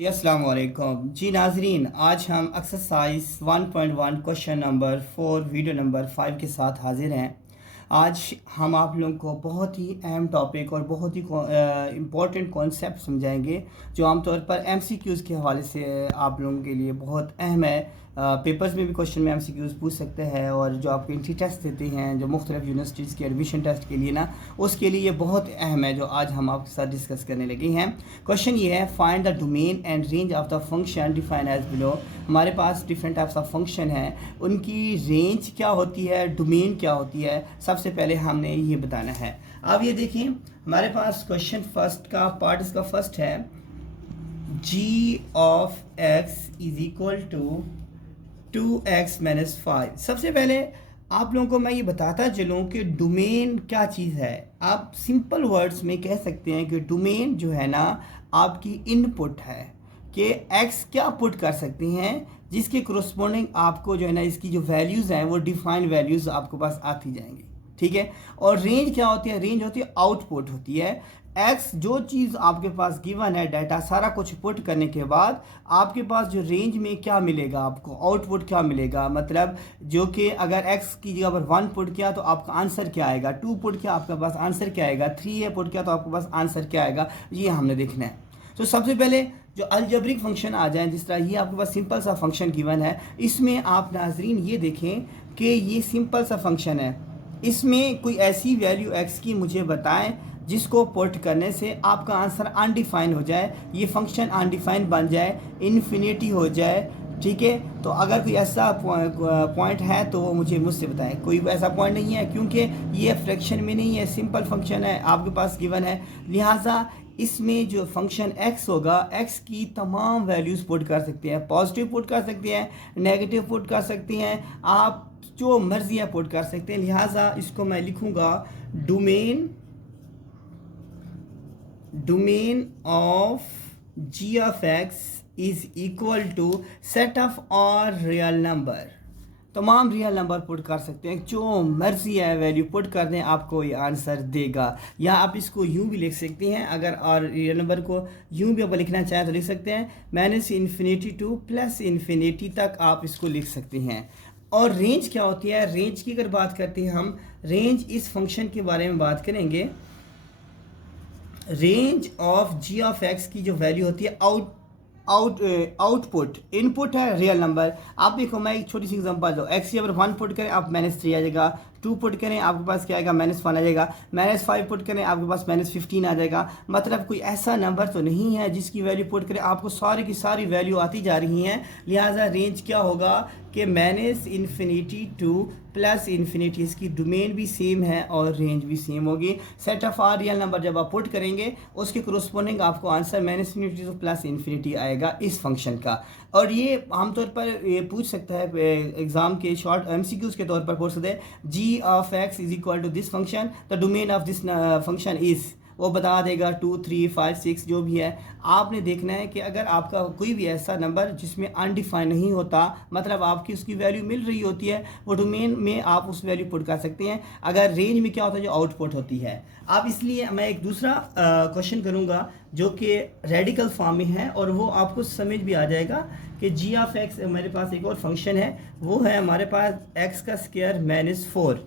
अस्सलाम वालेकुम जी नाजरीन, आज हम exercise 1.1 question number 4 video number 5 के साथ हाजिर हैं। आज हम आप लोगों को बहुत ही अहम टॉपिक और बहुत ही इम्पोर्टेंट कॉन्सेप्ट समझाएंगे जो आमतौर पर एमसीक्यूज़ के हवाले से आप लोगों के लिए बहुत अहम है। पेपर्स में भी क्वेश्चन में एमसीक्यूज़ पूछ सकते हैं और जो आपके एंट्री टेस्ट देते हैं जो मुख्तलिफ यूनिवर्सिटीज़ के एडमिशन टेस्ट के लिए ना, उसके लिए ये बहुत अहम है जो आज हम आपके साथ डिस्कस करने लगे हैं। क्वेश्चन ये है, find the domain and range of the function define as below. हमारे पास डिफरेंट टाइप्स ऑफ फंक्शन हैं, उनकी रेंज क्या होती है, डोमेन क्या होती है, सबसे पहले हमने ये बताना है। अब ये देखिए, हमारे पास क्वेश्चन फर्स्ट का पार्ट इसका फर्स्ट है, g of x is equal to 2x-5। सबसे पहले आप लोगों को मैं ये बताता चलूँ कि डोमेन क्या चीज़ है। आप सिंपल वर्ड्स में कह सकते हैं कि डोमेन जो है ना, आपकी इनपुट है कि x क्या पुट कर सकते हैं जिसके कोरस्पोंडिंग आपको जो है ना, इसकी जो वैल्यूज़ हैं वो डिफाइंड वैल्यूज़ आपके पास आती जाएंगी, ठीक है। और रेंज क्या होती है? रेंज होती है आउटपुट होती है। एक्स जो चीज़ आपके पास गिवन है, डाटा सारा कुछ पुट करने के बाद आपके पास जो रेंज में क्या मिलेगा, आपको आउटपुट क्या मिलेगा, मतलब जो कि अगर एक्स की जगह पर 1 पुट किया तो आपका आंसर क्या आएगा, 2 पुट किया आपके पास आंसर क्या आएगा, 3 पुट किया तो आपके पास आंसर क्या आएगा, ये हमने देखना है। तो सबसे पहले जो अलजेब्रिक फंक्शन आ जाए, जिस तरह ये आपके पास सिंपल सा फंक्शन गिवन है, इसमें आप नाजरीन ये देखें कि ये सिंपल सा फंक्शन है, इसमें कोई ऐसी वैल्यू x की मुझे बताएं जिसको पुट करने से आपका आंसर अनडिफाइन हो जाए, ये फंक्शन अनडिफाइन बन जाए, इन्फिनिटी हो जाए, ठीक है। तो अगर कोई ऐसा पॉइंट है तो वो मुझसे बताएं। कोई ऐसा पॉइंट नहीं है क्योंकि ये फ्रैक्शन में नहीं है, सिंपल फंक्शन है आपके पास गिवन है, लिहाजा इसमें जो फंक्शन x होगा, x की तमाम वैल्यूज़ पुट कर सकते हैं, पॉजिटिव पुट कर सकते हैं, नेगेटिव पुट कर सकते हैं, आप जो मर्जी है पुट कर सकते हैं। लिहाजा इसको मैं लिखूंगा domain of g of x is equal to set of all real number. तमाम रियल नंबर पुट कर सकते हैं, जो मर्जी है वैल्यू पुट कर दें, आपको ये आंसर देगा। या आप इसको यूँ भी लिख सकते हैं, अगर और रियल नंबर को यूँ भी आप लिखना चाहें तो लिख सकते हैं, -इन्फिनिटी टू +इन्फिनिटी तक आप इसको लिख सकते हैं। और रेंज क्या होती है? रेंज की अगर बात करते हैं हम, रेंज इस फंक्शन के बारे में बात करेंगे। Range of g of x की जो वैल्यू होती है आउटपुट, इनपुट है रियल नंबर। आप देखो, मैं एक छोटी सी एग्जांपल दो, x की अगर 1 पुट करें आप -3 आ जाएगा, 2 पुट करें आपके पास क्या आएगा, -1 आ जाएगा, -5 पुट करें आपके पास -15 आ जाएगा। मतलब कोई ऐसा नंबर तो नहीं है जिसकी वैल्यू पुट करें आपको सारी की सारी वैल्यू आती जा रही हैं। लिहाजा रेंज क्या होगा कि -इन्फिनिटी टू +इन्फिनिटी, इसकी डोमेन भी सेम है और रेंज भी सेम होगी। Set of R real number जब आप पुट करेंगे उसके कोरस्पोंडिंग आपको आंसर -इन्फिनिटी टू +इन्फिनिटी आएगा इस फंक्शन का। और ये आमतौर पर ये पूछ सकता है एग्जाम के शॉर्ट एमसीक्यूज के तौर पर पूछ सकते हैं, g of x is equal to this function, the domain of this function is, वो बता देगा 2, 3, 5, 6 जो भी है। आपने देखना है कि अगर आपका कोई भी ऐसा नंबर जिसमें अनडिफाइन नहीं होता, मतलब आपकी उसकी वैल्यू मिल रही होती है, वो डोमेन में आप उस वैल्यू पुट कर सकते हैं। अगर रेंज में क्या होता है, जो आउटपुट होती है। आप इसलिए मैं एक दूसरा क्वेश्चन करूँगा जो कि रेडिकल फॉर्म में है और वो आपको समझ भी आ जाएगा कि g ऑफ x, मेरे पास एक और फंक्शन है, वो है हमारे पास x का स्क्वायर -4।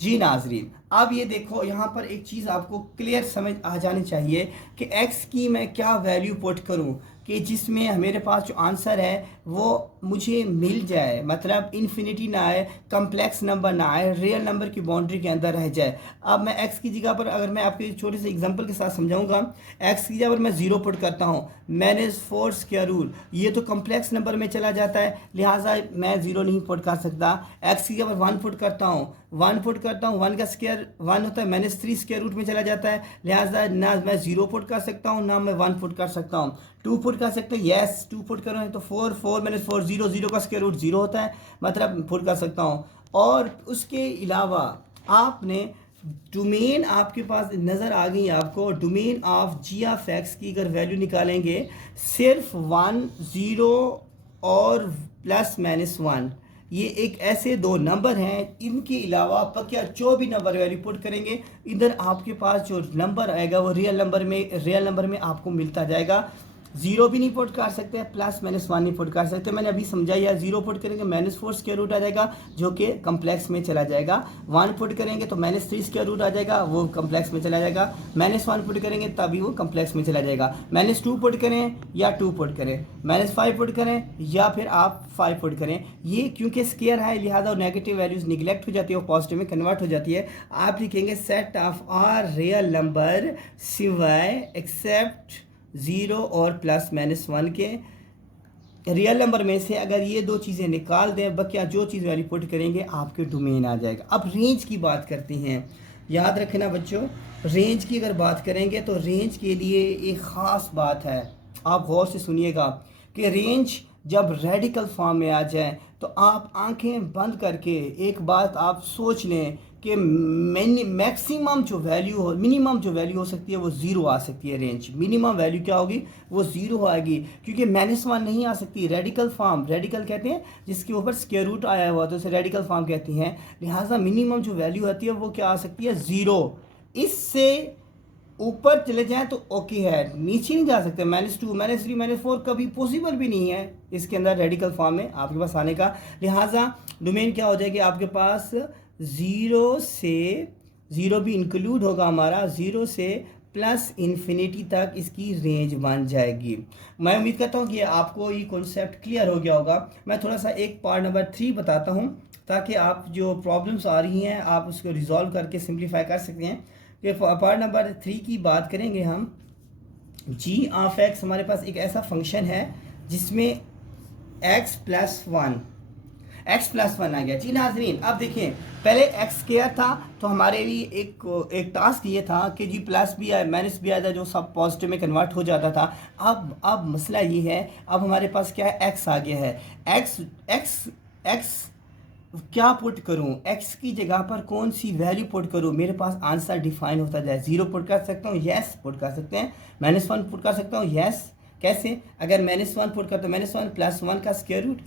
जी नाजरीन, अब ये देखो, यहाँ पर एक चीज़ आपको क्लियर समझ आ जानी चाहिए कि x की मैं क्या वैल्यू पुट करूँ कि जिसमें मेरे पास जो आंसर है वो मुझे मिल जाए, मतलब इन्फिनिटी ना आए, कम्प्लेक्स नंबर ना आए, रियल नंबर की बाउंड्री के अंदर रह जाए। अब मैं x की जगह पर, अगर मैं आपके छोटे से एग्जांपल के साथ समझाऊंगा, x की जगह पर मैं 0 पुट करता हूँ, -4 स्क्वायर रूट, ये तो कम्प्लेक्स नंबर में चला जाता है, लिहाजा मैं 0 नहीं पुट कर सकता। x की जगह पर 1 पुट करता हूँ, 1 पुट करता हूँ, 1 का स्क्वायर 1 होता है, -3 स्क्वायर रूट में चला जाता है, लिहाजा ना मैं 0 पुट कर सकता हूँ ना मैं 1 पुट कर सकता हूँ। 2 पुट कर सकते हैं, यस 2 पुट करो तो 4, 4 -4 0, 0 का स्क्वायर रूट 0 होता है, मतलब पुट कर सकता हूँ। और उसके अलावा आपने डोमेन आपके पास नज़र आ गई, आपको domain of g of x की अगर वैल्यू निकालेंगे, सिर्फ 1, 0 और +-1, ये एक ऐसे दो नंबर हैं, इनके अलावा क्या जो भी नंबर वैल्यू पुट करेंगे, इधर आपके पास जो नंबर आएगा वो रियल नंबर में आपको मिलता जाएगा। जीरो भी नहीं पुट कर सकते हैं, प्लस माइनस वन नहीं पुट कर सकते। मैंने अभी समझाया, जीरो पुट करेंगे -4 स्क्वायर रूट आ जाएगा जो कि कम्प्लेक्स में चला जाएगा। वन पुट करेंगे तो -3 स्क्वायर रूट आ जाएगा, वो कम्प्लेक्स में चला जाएगा। -1 पुट करेंगे तभी वो कम्प्लेक्स में चला जाएगा। -2 पुट करें या 2 पुट करें, -5 पुट करें या फिर आप 5 पुट करें, ये क्योंकि स्क्वायर है लिहाजा नेगेटिव वैल्यूज निगलेक्ट हो जाती है और पॉजिटिव में कन्वर्ट हो जाती है। आप लिखेंगे set of R real number सिवाय एक्सेप्ट ज़ीरो और +-1 के। रियल नंबर में से अगर ये दो चीज़ें निकाल दें, बकिया जो चीज़ वैल्यू पुट करेंगे आपके डोमेन आ जाएगा। अब रेंज की बात करते हैं, याद रखना बच्चों, रेंज की अगर बात करेंगे तो रेंज के लिए एक ख़ास बात है, आप गौर से सुनिएगा कि रेंज जब रेडिकल फॉर्म में आ जाए तो आप आंखें बंद करके एक बात आप सोच लें कि मैक्सिमम जो वैल्यू हो, मिनिमम जो वैल्यू हो सकती है वो ज़ीरो आ सकती है। रेंज मिनिमम वैल्यू क्या होगी, वो ज़ीरो आएगी, क्योंकि -1 नहीं आ सकती। रेडिकल फॉर्म, रेडिकल कहते हैं जिसके ऊपर स्क्वायर रूट आया हुआ तो उसे रेडिकल फॉर्म कहते हैं। लिहाजा मिनिमम जो वैल्यू आती है वो क्या आ सकती है, ज़ीरो। इससे ऊपर चले जाएं तो ओके है, नीचे नहीं जा सकते। -2, -3, -4 कभी पॉसिबल भी नहीं है इसके अंदर रेडिकल फॉर्म में आपके पास आने का। लिहाजा डोमेन क्या हो जाएगी आपके पास, ज़ीरो से, ज़ीरो भी इंक्लूड होगा हमारा, ज़ीरो से +∞ तक इसकी रेंज बन जाएगी। मैं उम्मीद करता हूँ कि आपको ये कॉन्सेप्ट क्लियर हो गया होगा। मैं थोड़ा सा एक पार्ट नंबर 3 बताता हूँ ताकि आप जो प्रॉब्लम्स आ रही हैं आप उसको रिजॉल्व करके सिंप्लीफाई कर सकते हैं। ये पार्ट नंबर 3 की बात करेंगे हम। जी ऑफ एक्स हमारे पास एक ऐसा फंक्शन है जिसमें x+1 आ गया। जी नाजरीन, अब देखिए पहले x क्या था तो हमारे लिए एक टास्क ये था कि जी प्लस भी आया माइनस भी आया था जो सब पॉजिटिव में कन्वर्ट हो जाता था। अब मसला ये है, अब हमारे पास क्या है, x आ गया है। x क्या पुट करूं, x की जगह पर कौन सी वैल्यू पुट करूं, मेरे पास आंसर डिफाइन होता जाए। ज़ीरो पुट कर सकता हूं, यस पुट कर सकते हैं। -1 पुट कर सकता हूं, यस। कैसे, अगर -1 पुट कर तो -1 + 1 का square root =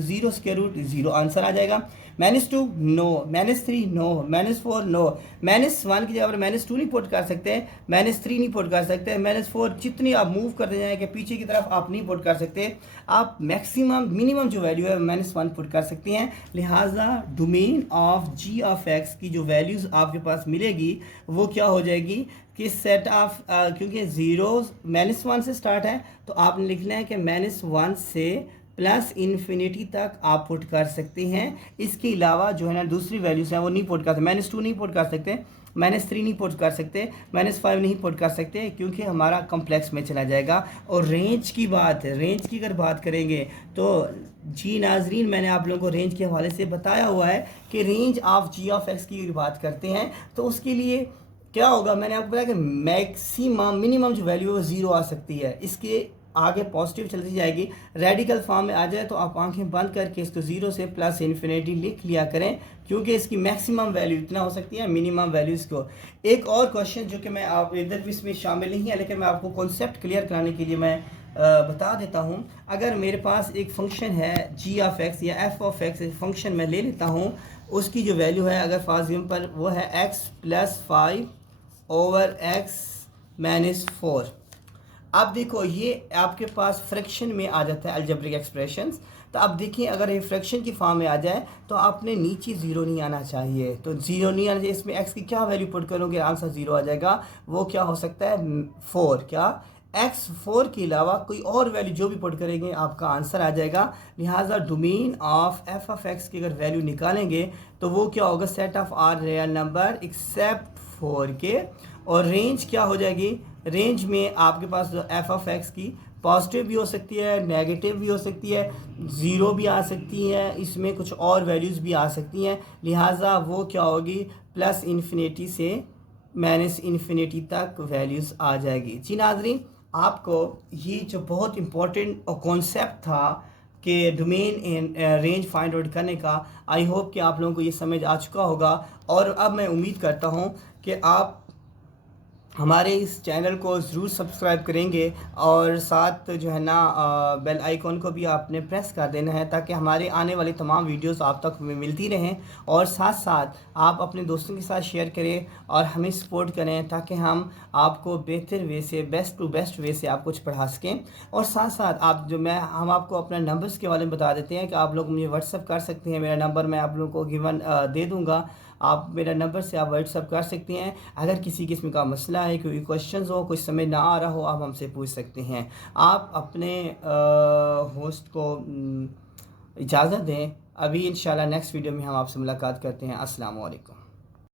0, square root 0 answer आ जाएगा। -2 नो, -3 नो, -4 नो। -1 की जगह पर -2 नहीं पुट कर सकते, -3 नहीं पुट कर सकते, -4 जितनी आप मूव करते जाएंगे पीछे की तरफ आप नहीं पुट कर सकते। आप मैक्सिमम मिनिमम जो वैल्यू है -1 पुट कर सकते हैं। लिहाजा domain of G of X की जो वैल्यूज़ आपके पास मिलेगी वो क्या हो जाएगी कि सेट ऑफ, क्योंकि ज़ीरो -1 से स्टार्ट है तो आपने लिखना है कि -1 से +∞ तक आप पुट कर सकते हैं। इसके अलावा जो है ना दूसरी वैल्यूज़ हैं वो नहीं पुट कर सकते। -2 नहीं पुट कर सकते, -3 नहीं पुट कर सकते, -5 नहीं पुट कर सकते क्योंकि हमारा कम्प्लेक्स में चला जाएगा। और रेंज की बात, रेंज की अगर बात करेंगे तो जी नाजरीन, मैंने आप लोगों को रेंज के हवाले से बताया हुआ है कि range of G of X की बात करते हैं तो उसके लिए क्या होगा, मैंने आपको बताया कि मैक्सिमम मिनिमम जो वैल्यू है वो ज़ीरो आ सकती है। इसके आगे पॉजिटिव चलती जाएगी, रेडिकल फॉर्म में आ जाए तो आप आंखें बंद करके इसको 0 से +∞ लिख लिया करें क्योंकि इसकी मैक्सिमम वैल्यू इतना हो सकती है, मिनिमम वैल्यू इसको। एक और क्वेश्चन जो कि मैं आप इधर भी इसमें शामिल नहीं है लेकिन मैं आपको कॉन्सेप्ट क्लियर कराने के लिए मैं बता देता हूँ। अगर मेरे पास एक फंक्शन है जी ऑफ एक्स या एफ ऑफ एक्स, फंक्शन मैं ले लेता हूँ, उसकी जो वैल्यू है अगर फॉर एग्जांपल वो है x+5 ओवर x-4। अब देखो ये आपके पास फ्रैक्शन में आ जाता है अलजेब्रिक एक्सप्रेशंस। तो अब देखिए अगर ये फ्रैक्शन की फॉर्म में आ जाए तो आपने नीचे ज़ीरो नहीं आना चाहिए, तो ज़ीरो नहीं आना चाहिए। इसमें x की क्या वैल्यू पुट करोगे आंसर ज़ीरो आ जाएगा। वो क्या हो सकता है, 4, क्या x4 के अलावा कोई और वैल्यू जो भी पुट करेंगे आपका आंसर आ जाएगा। लिहाजा domain of F of X की अगर वैल्यू निकालेंगे तो वो क्या होगा, set of R real number except 4 के। और रेंज क्या हो जाएगी, रेंज में आपके पास जो एफ ऑफ एक्स की पॉजिटिव भी हो सकती है, नेगेटिव भी हो सकती है, ज़ीरो भी आ सकती है, इसमें कुछ और वैल्यूज़ भी आ सकती हैं। लिहाजा वो क्या होगी, +∞ से -∞ तक वैल्यूज़ आ जाएगी। जी नाज़रीन, आपको ये जो बहुत इम्पोर्टेंट कॉन्सेप्ट था कि domain in range find out करने का, आई होप कि आप लोगों को ये समझ आ चुका होगा। और अब मैं उम्मीद करता हूँ कि आप हमारे इस चैनल को ज़रूर सब्सक्राइब करेंगे और साथ जो है ना बेल आइकॉन को भी आपने प्रेस कर देना है ताकि हमारे आने वाली तमाम वीडियोस आप तक मिलती रहें। और साथ साथ आप अपने दोस्तों के साथ शेयर करें और हमें सपोर्ट करें ताकि हम आपको बेहतर वे से बेस्ट टू बेस्ट वे से आप कुछ पढ़ा सकें। और साथ साथ आप जो मैं हम आपको अपने नंबर्स के बारे में बता देते हैं कि आप लोग मुझे व्हाट्सअप कर सकते हैं। मेरा नंबर मैं आप लोगों को गिवन दे दूँगा, आप मेरा नंबर से आप व्हाट्सअप कर सकते हैं। अगर किसी किस्म का मसला है, कोई क्वेश्चंस हो, कुछ समझ ना आ रहा हो, आप हमसे पूछ सकते हैं। आप अपने होस्ट को इजाज़त दें। अभी इंशाल्लाह नेक्स्ट वीडियो में हम आपसे मुलाकात करते हैं। अस्सलाम वालेकुम।